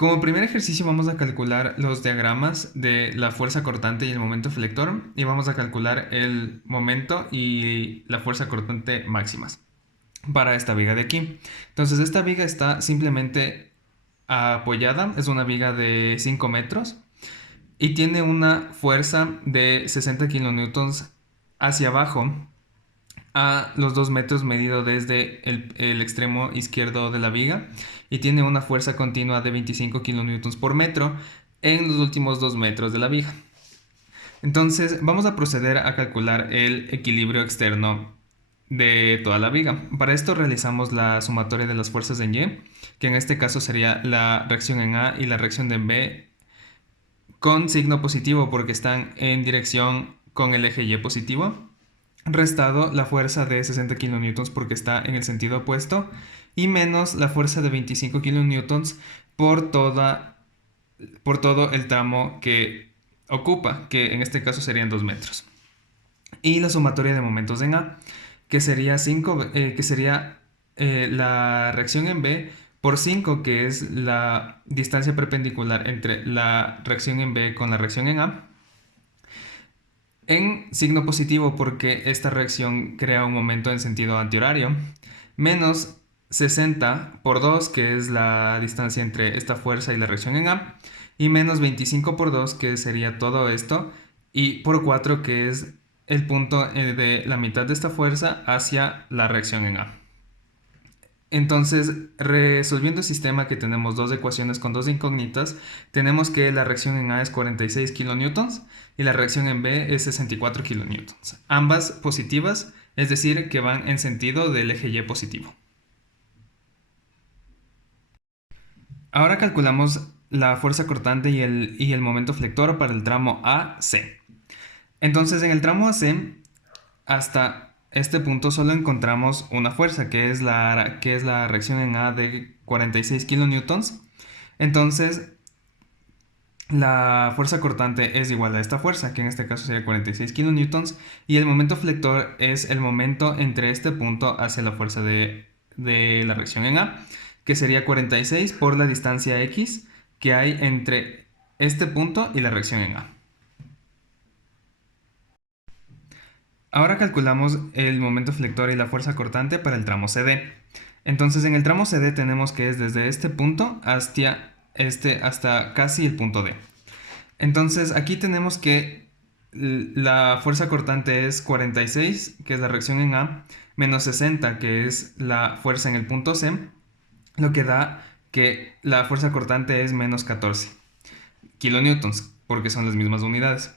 Como primer ejercicio vamos a calcular los diagramas de la fuerza cortante y el momento flector y vamos a calcular el momento y la fuerza cortante máximas para esta viga de aquí. Entonces esta viga está simplemente apoyada, es una viga de 5 metros y tiene una fuerza de 60 kilonewtons hacia abajo a los 2 metros medido desde el extremo izquierdo de la viga y tiene una fuerza continua de 25 kilonewtons por metro en los últimos 2 metros de la viga. Entonces vamos a proceder a calcular el equilibrio externo de toda la viga. Para esto realizamos la sumatoria de las fuerzas en Y, que en este caso sería la reacción en A y la reacción en B con signo positivo porque están en dirección con el eje Y positivo, restado la fuerza de 60 kilonewtons porque está en el sentido opuesto y menos la fuerza de 25 kilonewtons por todo el tramo que ocupa, que en este caso serían 2 metros. Y la sumatoria de momentos en A, que sería la reacción en B por 5, que es la distancia perpendicular entre la reacción en B con la reacción en A, en signo positivo porque esta reacción crea un momento en sentido antihorario, menos 60 por 2, que es la distancia entre esta fuerza y la reacción en A, y menos 25 por 2, que sería todo esto, y por 4, que es el punto de la mitad de esta fuerza hacia la reacción en A. Entonces, resolviendo el sistema que tenemos dos ecuaciones con dos incógnitas, tenemos que la reacción en A es 46 kilonewtons y la reacción en B es 64 kilonewtons. Ambas positivas, es decir, que van en sentido del eje Y positivo. Ahora calculamos la fuerza cortante y el momento flector para el tramo AC. Entonces, en el tramo AC, hasta este punto solo encontramos una fuerza, que es la reacción en A de 46 kilonewtons. Entonces, la fuerza cortante es igual a esta fuerza, que en este caso sería 46 kilonewtons, y el momento flector es el momento entre este punto hacia la fuerza de la reacción en A, que sería 46 por la distancia X que hay entre este punto y la reacción en A. Ahora calculamos el momento flector y la fuerza cortante para el tramo CD. Entonces en el tramo CD tenemos que es desde este punto hasta casi el punto D. Entonces aquí tenemos que la fuerza cortante es 46, que es la reacción en A, menos 60, que es la fuerza en el punto C, lo que da que la fuerza cortante es menos 14 kilonewtons, porque son las mismas unidades.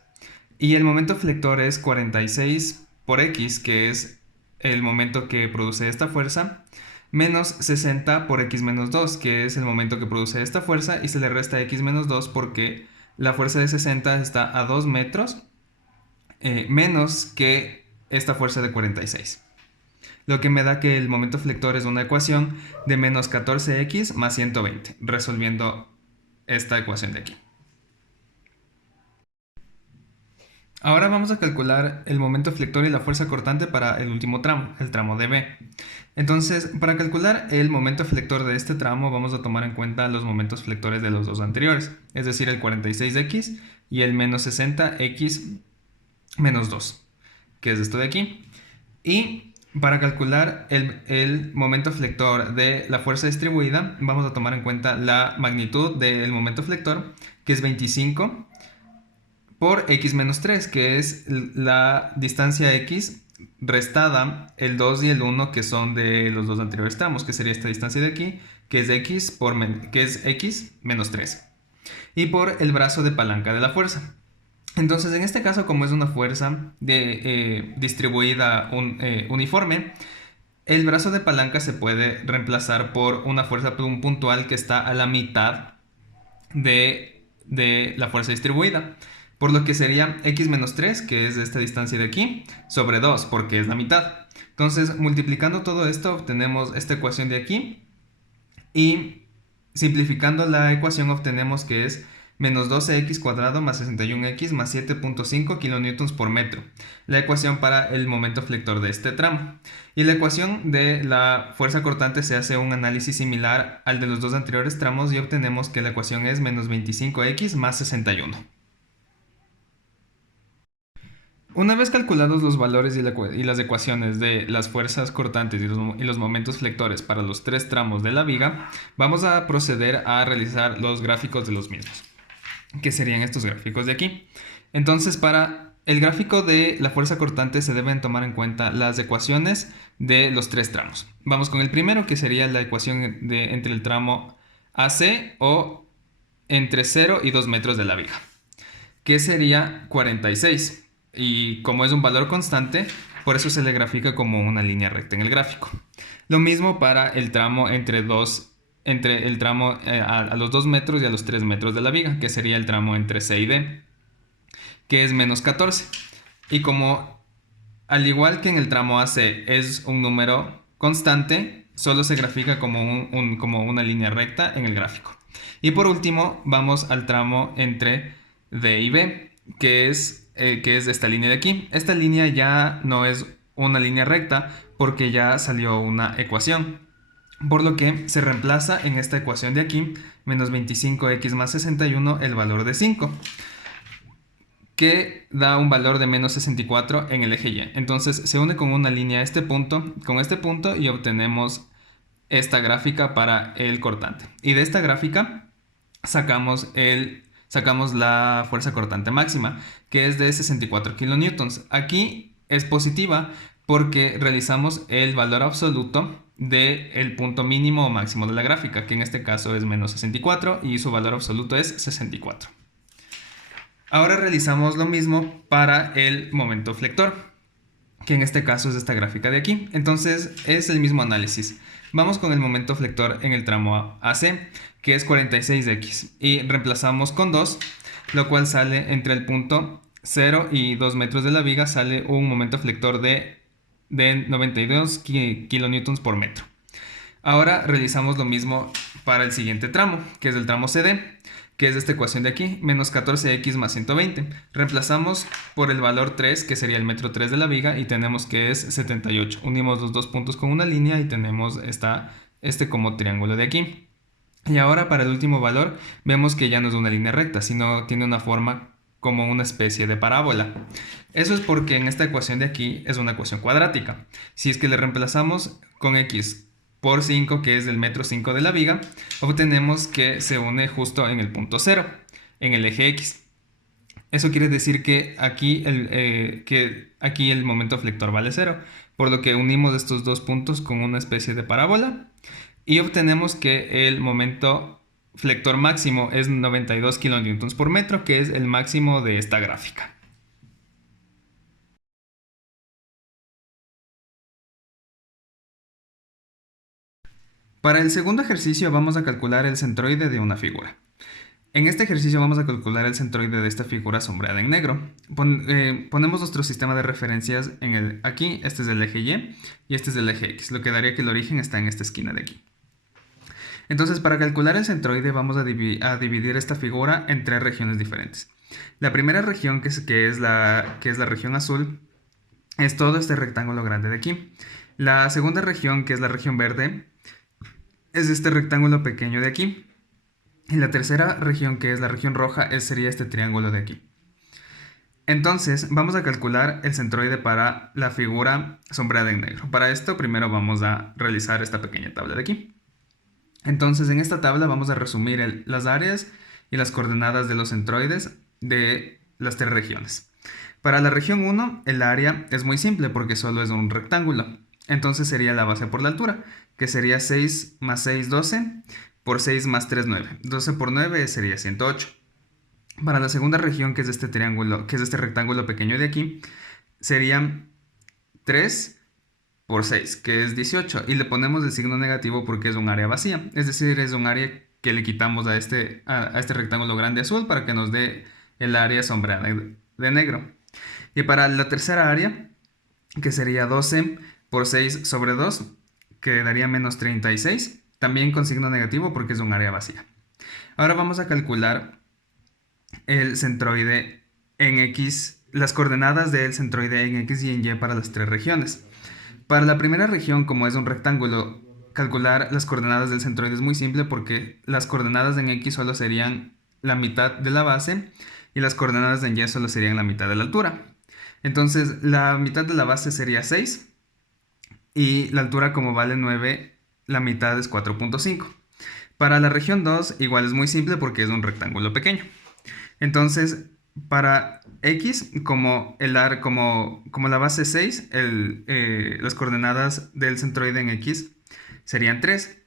Y el momento flector es 46 por X, que es el momento que produce esta fuerza, menos 60 por X menos 2, que es el momento que produce esta fuerza, y se le resta X menos 2 porque la fuerza de 60 está a 2 metros, menos que esta fuerza de 46. Lo que me da que el momento flector es una ecuación de menos 14x más 120, resolviendo esta ecuación de aquí. Ahora vamos a calcular el momento flector y la fuerza cortante para el último tramo, el tramo de B. Entonces, para calcular el momento flector de este tramo vamos a tomar en cuenta los momentos flectores de los dos anteriores, es decir, el 46x y el menos 60x menos 2, que es esto de aquí. Y para calcular el momento flector de la fuerza distribuida vamos a tomar en cuenta la magnitud del momento flector, que es 25 por x menos 3, que es la distancia x restada el 2 y el 1, que son de los dos anteriores tramos, que sería esta distancia de aquí, que es x menos 3, y por el brazo de palanca de la fuerza. Entonces, en este caso, como es una fuerza distribuida uniforme, el brazo de palanca se puede reemplazar por una fuerza puntual que está a la mitad de la fuerza distribuida. Por lo que sería x menos 3, que es esta distancia de aquí, sobre 2, porque es la mitad. Entonces, multiplicando todo esto, obtenemos esta ecuación de aquí. Y simplificando la ecuación, obtenemos que es menos 12x cuadrado más 61x más 7.5 kilonewtons por metro, la ecuación para el momento flector de este tramo. Y la ecuación de la fuerza cortante se hace un análisis similar al de los dos anteriores tramos y obtenemos que la ecuación es menos 25x más 61. Una vez calculados los valores y las ecuaciones de las fuerzas cortantes y los momentos flectores para los tres tramos de la viga, vamos a proceder a realizar los gráficos de los mismos, que serían estos gráficos de aquí. Entonces, para el gráfico de la fuerza cortante se deben tomar en cuenta las ecuaciones de los tres tramos. Vamos con el primero, que sería la ecuación entre el tramo AC o entre 0 y 2 metros de la viga, que sería 46. Y como es un valor constante, por eso se le grafica como una línea recta en el gráfico. Lo mismo para el tramo entre el tramo a los 2 metros y a los 3 metros de la viga, que sería el tramo entre C y D, que es menos 14. Y como al igual que en el tramo AC es un número constante, solo se grafica como una línea recta en el gráfico. Y por último, vamos al tramo entre D y B, que es esta línea de aquí. Esta línea ya no es una línea recta porque ya salió una ecuación, por lo que se reemplaza en esta ecuación de aquí, menos 25x más 61, el valor de 5, que da un valor de menos 64 en el eje Y. Entonces se une con una línea con este punto y obtenemos esta gráfica para el cortante. Y de esta gráfica sacamos la fuerza cortante máxima, que es de 64 kilonewtons. Aquí es positiva porque realizamos el valor absoluto del punto mínimo o máximo de la gráfica, que en este caso es menos 64 y su valor absoluto es 64. Ahora realizamos lo mismo para el momento flector, que en este caso es esta gráfica de aquí. Entonces es el mismo análisis. Vamos con el momento flector en el tramo AC, que es 46x, y reemplazamos con 2, lo cual sale entre el punto 0 y 2 metros de la viga, sale un momento flector de 92 kilonewtons por metro. Ahora realizamos lo mismo para el siguiente tramo, que es el tramo CD, que es esta ecuación de aquí, menos 14x más 120. Reemplazamos por el valor 3, que sería el metro 3 de la viga, y tenemos que es 78. Unimos los dos puntos con una línea y tenemos este como triángulo de aquí. Y ahora para el último valor vemos que ya no es una línea recta, sino tiene una forma como una especie de parábola. Eso es porque en esta ecuación de aquí es una ecuación cuadrática. Si es que le reemplazamos con x por 5, que es el metro 5 de la viga, obtenemos que se une justo en el punto 0, en el eje X. Eso quiere decir que aquí el momento flector vale 0, por lo que unimos estos dos puntos con una especie de parábola y obtenemos que el momento flector máximo es 92 kilonewtons por metro, que es el máximo de esta gráfica. Para el segundo ejercicio vamos a calcular el centroide de una figura. En este ejercicio vamos a calcular el centroide de esta figura sombreada en negro. Ponemos nuestro sistema de referencias aquí, este es el eje Y y este es el eje X, lo que daría que el origen está en esta esquina de aquí. Entonces, para calcular el centroide vamos a dividir esta figura en tres regiones diferentes. La primera región, que es la región azul, es todo este rectángulo grande de aquí. La segunda región, que es la región verde, es este rectángulo pequeño de aquí. Y la tercera región, que es la región roja, sería este triángulo de aquí. Entonces, vamos a calcular el centroide para la figura sombreada en negro. Para esto, primero vamos a realizar esta pequeña tabla de aquí. Entonces, en esta tabla vamos a resumir las áreas y las coordenadas de los centroides de las tres regiones. Para la región 1, el área es muy simple porque solo es un rectángulo. Entonces sería la base por la altura, que sería 6 más 6, 12, por 6 más 3, 9. 12 por 9 sería 108. Para la segunda región, que es este triángulo, que es este rectángulo pequeño de aquí, serían 3 por 6, que es 18. Y le ponemos el signo negativo porque es un área vacía. Es decir, es un área que le quitamos a este rectángulo grande azul para que nos dé el área sombreada de negro. Y para la tercera área, que sería 12 por 6 sobre 2, que daría menos 36, también con signo negativo porque es un área vacía. Ahora vamos a calcular el centroide en X, las coordenadas del centroide en X y en Y para las tres regiones. Para la primera región, como es un rectángulo, calcular las coordenadas del centroide es muy simple porque las coordenadas en X solo serían la mitad de la base y las coordenadas en Y solo serían la mitad de la altura. Entonces, la mitad de la base sería 6 y la altura, como vale 9, la mitad es 4.5. Para la región 2, igual es muy simple porque es un rectángulo pequeño. Entonces, para X, como la base 6, las coordenadas del centroide en X serían 3.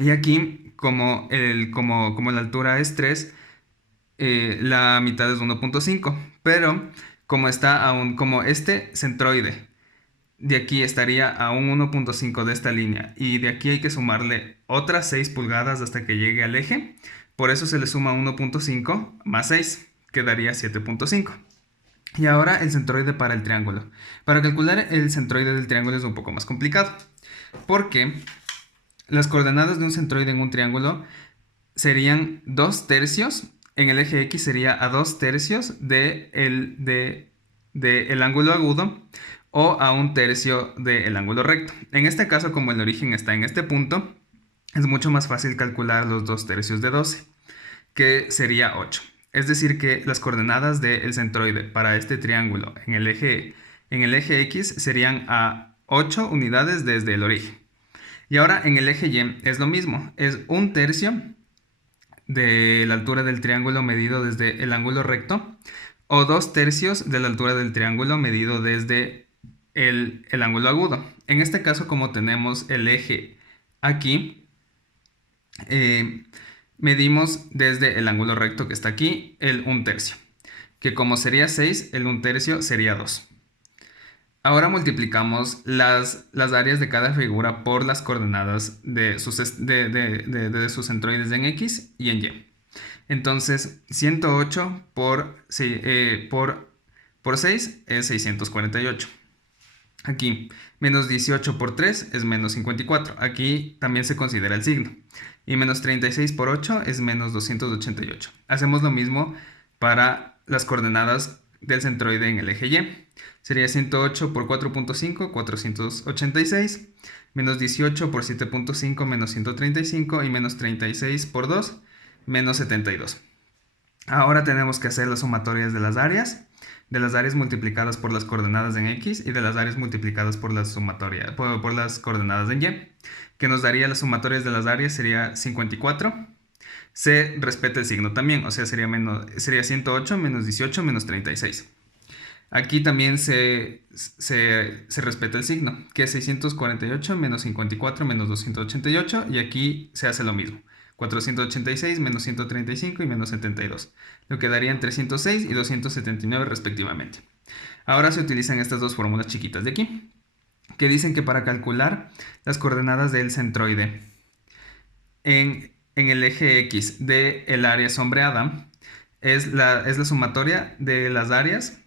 Y aquí, como la altura es 3, la mitad es 1.5. Pero como este centroide de aquí estaría a un 1.5 de esta línea y de aquí hay que sumarle otras 6 pulgadas hasta que llegue al eje. Por eso se le suma 1.5 más 6, que daría 7.5. Y ahora el centroide para el triángulo. Para calcular el centroide del triángulo es un poco más complicado, porque las coordenadas de un centroide en un triángulo serían 2 tercios. En el eje X sería a 2 tercios de el ángulo agudo o a 1 tercio del ángulo recto. En este caso, como el origen está en este punto, es mucho más fácil calcular los 2 tercios de 12, que sería 8. Es decir, que las coordenadas del centroide para este triángulo en el eje X serían a 8 unidades desde el origen. Y ahora en el eje Y es lo mismo, es 1 tercio de la altura del triángulo medido desde el ángulo recto o 2 tercios de la altura del triángulo medido desde el ángulo agudo. En este caso, como tenemos el eje aquí, medimos desde el ángulo recto que está aquí el 1 tercio, que como sería 6, el 1 tercio sería 2. Ahora multiplicamos las áreas de cada figura por las coordenadas de sus centroides en X y en Y. Entonces, 108 por 6 es 648. Aquí, menos 18 por 3 es menos 54. Aquí también se considera el signo. Y menos 36 por 8 es menos 288. Hacemos lo mismo para las coordenadas del centroide en el eje Y. Sería 108 por 4.5, 486. Menos 18 por 7.5, menos 135. Y menos 36 por 2, menos 72. Ahora tenemos que hacer las sumatorias de las áreas multiplicadas por las coordenadas en X y de las áreas multiplicadas por las coordenadas en Y, que nos daría las sumatorias de las áreas sería 54. Se respeta el signo también, o sea, sería 108 menos 18 menos 36. Aquí también se respeta el signo, que es 648 menos 54 menos 288, y aquí se hace lo mismo. 486 menos 135 y menos 72, lo que darían 306 y 279 respectivamente. Ahora se utilizan estas dos fórmulas chiquitas de aquí, que dicen que para calcular las coordenadas del centroide en el eje X del área sombreada es la sumatoria de las áreas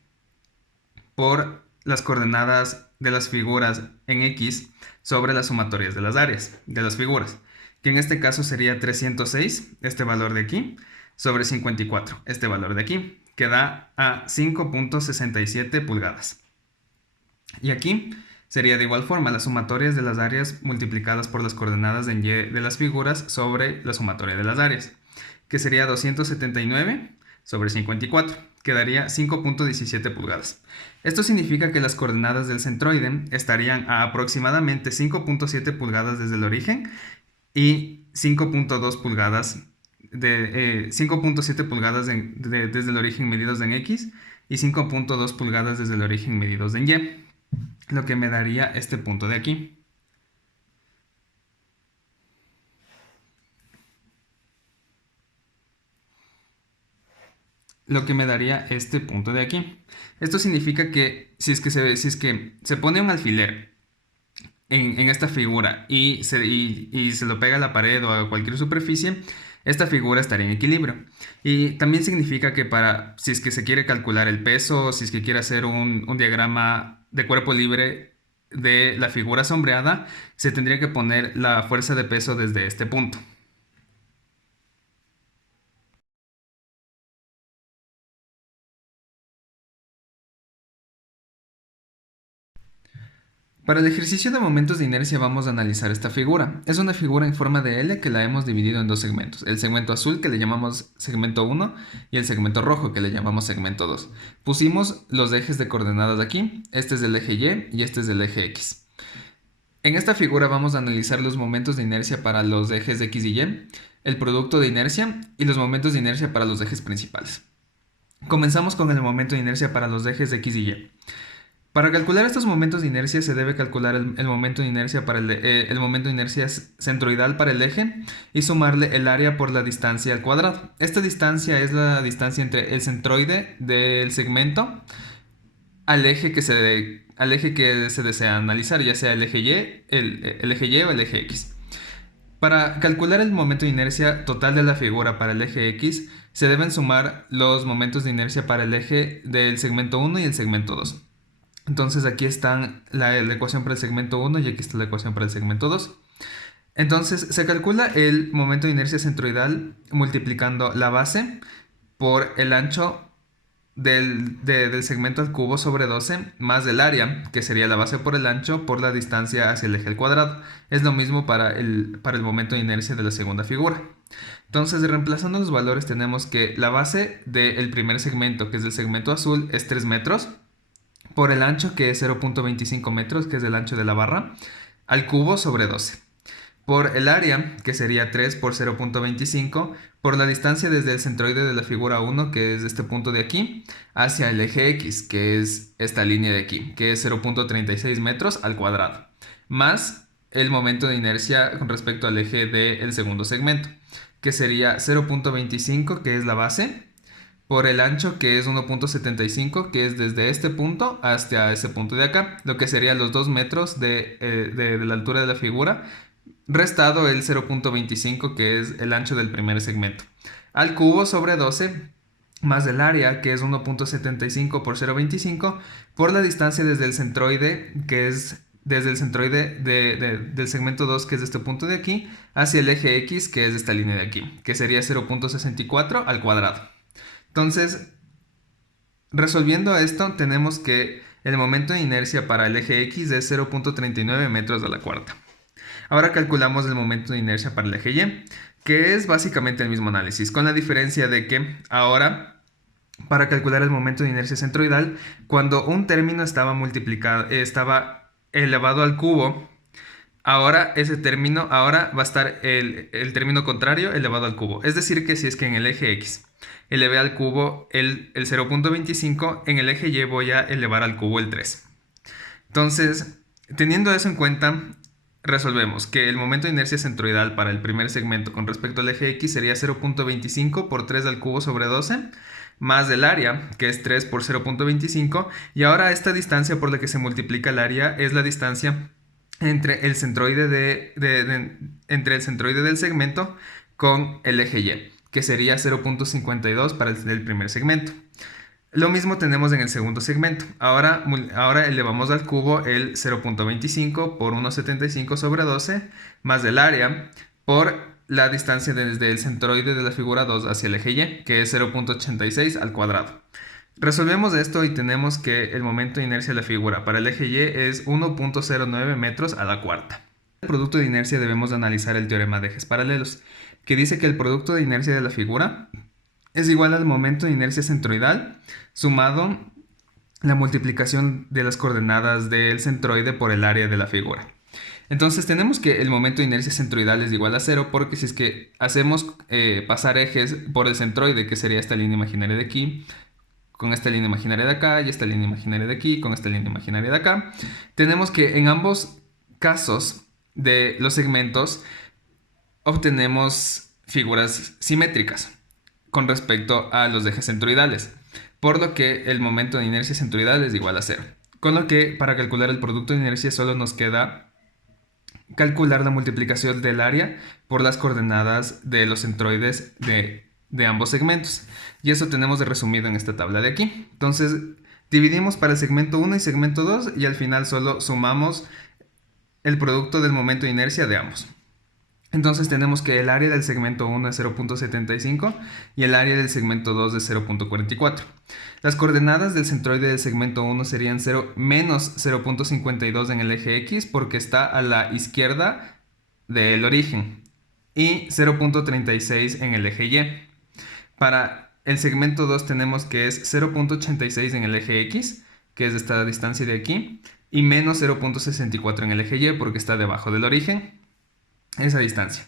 por las coordenadas de las figuras en X sobre las sumatorias de las áreas de las figuras, que en este caso sería 306, este valor de aquí, sobre 54, este valor de aquí, que da a 5.67 pulgadas. Y aquí sería de igual forma las sumatorias de las áreas multiplicadas por las coordenadas en Y de las figuras sobre la sumatoria de las áreas, que sería 279 sobre 54, que daría 5.17 pulgadas. Esto significa que las coordenadas del centroide estarían a aproximadamente 5.7 pulgadas desde el origen y 5.2 pulgadas 5.7 pulgadas desde el origen medidos en X y 5.2 pulgadas desde el origen medidos en Y, lo que me daría este punto de aquí. Lo que me daría este punto de aquí. Esto significa que si es que se pone un alfiler en esta figura y se lo pega a la pared o a cualquier superficie, esta figura estaría en equilibrio. Y también significa que si es que se quiere calcular el peso, si es que quiere hacer un diagrama de cuerpo libre de la figura sombreada, se tendría que poner la fuerza de peso desde este punto. Para el ejercicio de momentos de inercia vamos a analizar esta figura. Es una figura en forma de L que la hemos dividido en dos segmentos. El segmento azul que le llamamos segmento 1 y el segmento rojo que le llamamos segmento 2. Pusimos los ejes de coordenadas aquí. Este es el eje Y y este es el eje X. En esta figura vamos a analizar los momentos de inercia para los ejes X y Y, el producto de inercia y los momentos de inercia para los ejes principales. Comenzamos con el momento de inercia para los ejes X y Y. Para calcular estos momentos de inercia se debe calcular el momento de inercia para el momento de inercia centroidal para el eje y sumarle el área por la distancia al cuadrado. Esta distancia es la distancia entre el centroide del segmento al eje que se desea analizar, ya sea el eje Y, el eje Y o el eje X. Para calcular el momento de inercia total de la figura para el eje X, se deben sumar los momentos de inercia para el eje del segmento 1 y el segmento 2. Entonces aquí está la ecuación para el segmento 1 y aquí está la ecuación para el segmento 2. Entonces se calcula el momento de inercia centroidal multiplicando la base por el ancho del segmento al cubo sobre 12 más el área, que sería la base por el ancho por la distancia hacia el eje al cuadrado. Es lo mismo para el momento de inercia de la segunda figura. Entonces, reemplazando los valores tenemos que la base del primer segmento, que es el segmento azul, es 3 metros. Por el ancho, que es 0.25 metros, que es el ancho de la barra, al cubo sobre 12. Por el área, que sería 3 por 0.25, por la distancia desde el centroide de la figura 1, que es este punto de aquí, hacia el eje X, que es esta línea de aquí, que es 0.36 metros al cuadrado, más el momento de inercia con respecto al eje del segundo segmento, que sería 0.25, que es la base, por el ancho, que es 1.75, que es desde este punto hasta ese punto de acá, lo que sería los 2 metros de la altura de la figura, restado el 0.25, que es el ancho del primer segmento, al cubo sobre 12, más el área, que es 1.75 por 0.25, por la distancia desde el centroide, que es desde el centroide del segmento 2, que es de este punto de aquí, hacia el eje X, que es esta línea de aquí, que sería 0.64 al cuadrado. Entonces, resolviendo esto, tenemos que el momento de inercia para el eje X es 0.39 metros a la cuarta. Ahora calculamos el momento de inercia para el eje Y, que es básicamente el mismo análisis, con la diferencia de que ahora, para calcular el momento de inercia centroidal, cuando un término estaba elevado al cubo, ahora ese término, ahora va a estar el término contrario elevado al cubo. Es decir, que si es que en el eje X elevé al cubo el 0.25, en el eje Y voy a elevar al cubo el 3. Entonces, teniendo eso en cuenta, resolvemos que el momento de inercia centroidal para el primer segmento con respecto al eje X sería 0.25 por 3 al cubo sobre 12, más el área, que es 3 por 0.25, y ahora esta distancia por la que se multiplica el área es la distancia entre el centroide del segmento con el eje Y, que sería 0.52 para el primer segmento. Lo mismo tenemos en el segundo segmento. Ahora elevamos al cubo el 0.25 por 1.75 sobre 12 más el área por la distancia desde el centroide de la figura 2 hacia el eje Y, que es 0.86 al cuadrado. Resolvemos esto y tenemos que el momento de inercia de la figura para el eje Y es 1.09 metros a la cuarta. El producto de inercia debemos analizar el teorema de ejes paralelos, que dice que el producto de inercia de la figura es igual al momento de inercia centroidal sumado la multiplicación de las coordenadas del centroide por el área de la figura. Entonces tenemos que el momento de inercia centroidal es igual a 0 porque si es que hacemos pasar ejes por el centroide, que sería esta línea imaginaria de aquí, con esta línea imaginaria de acá y esta línea imaginaria de aquí, con esta línea imaginaria de acá, tenemos que en ambos casos de los segmentos obtenemos figuras simétricas con respecto a los ejes centroidales, por lo que el momento de inercia centroidal es igual a 0. Con lo que para calcular el producto de inercia solo nos queda calcular la multiplicación del área por las coordenadas de los centroides de ambos segmentos. Y eso tenemos de resumido en esta tabla de aquí. Entonces dividimos para el segmento 1 y segmento 2 y al final solo sumamos el producto del momento de inercia de ambos. Entonces tenemos que el área del segmento 1 es 0.75 y el área del segmento 2 es 0.44. Las coordenadas del centroide del segmento 1 serían menos 0.52 en el eje X porque está a la izquierda del origen y 0.36 en el eje Y. Para el segmento 2 tenemos que es 0.86 en el eje X, que es esta distancia de aquí, y menos 0.64 en el eje Y porque está debajo del origen, esa distancia.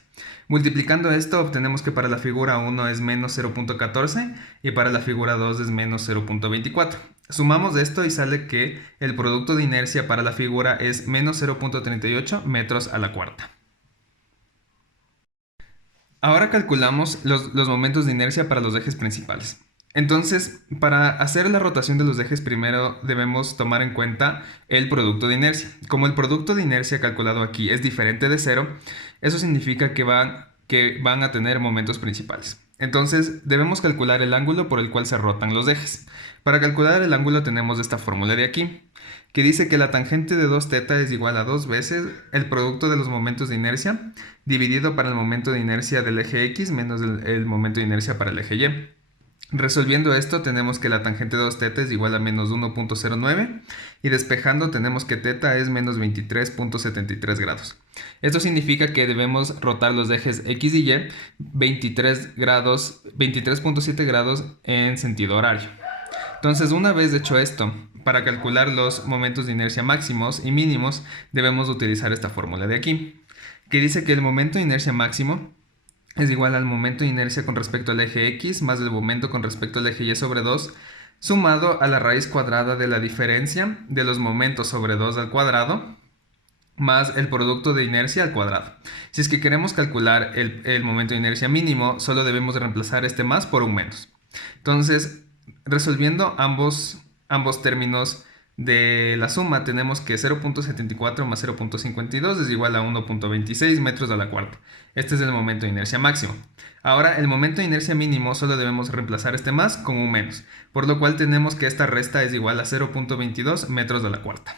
Multiplicando esto obtenemos que para la figura 1 es menos 0.14 y para la figura 2 es menos 0.24. Sumamos esto y sale que el producto de inercia para la figura es menos 0.38 metros a la cuarta. Ahora calculamos los momentos de inercia para los ejes principales. Entonces, para hacer la rotación de los ejes primero debemos tomar en cuenta el producto de inercia. Como el producto de inercia calculado aquí es diferente de cero, eso significa que van a tener momentos principales. Entonces, debemos calcular el ángulo por el cual se rotan los ejes. Para calcular el ángulo tenemos esta fórmula de aquí, que dice que la tangente de 2θ es igual a 2 veces el producto de los momentos de inercia dividido para el momento de inercia del eje X menos el momento de inercia para el eje Y. Resolviendo esto tenemos que la tangente de 2θ es igual a menos 1.09 y despejando tenemos que θ es menos 23.73 grados. Esto significa que debemos rotar los ejes X y Y 23.7 grados en sentido horario. Entonces, una vez hecho esto, para calcular los momentos de inercia máximos y mínimos debemos utilizar esta fórmula de aquí, que dice que el momento de inercia máximo es igual al momento de inercia con respecto al eje X más el momento con respecto al eje Y sobre 2 sumado a la raíz cuadrada de la diferencia de los momentos sobre 2 al cuadrado más el producto de inercia al cuadrado. Si es que queremos calcular el momento de inercia mínimo, solo debemos reemplazar este más por un menos. Entonces, resolviendo ambos términos de la suma, tenemos que 0.74 más 0.52 es igual a 1.26 metros a la cuarta. Este es el momento de inercia máximo. Ahora, el momento de inercia mínimo solo debemos reemplazar este más con un menos, por lo cual tenemos que esta resta es igual a 0.22 metros a la cuarta.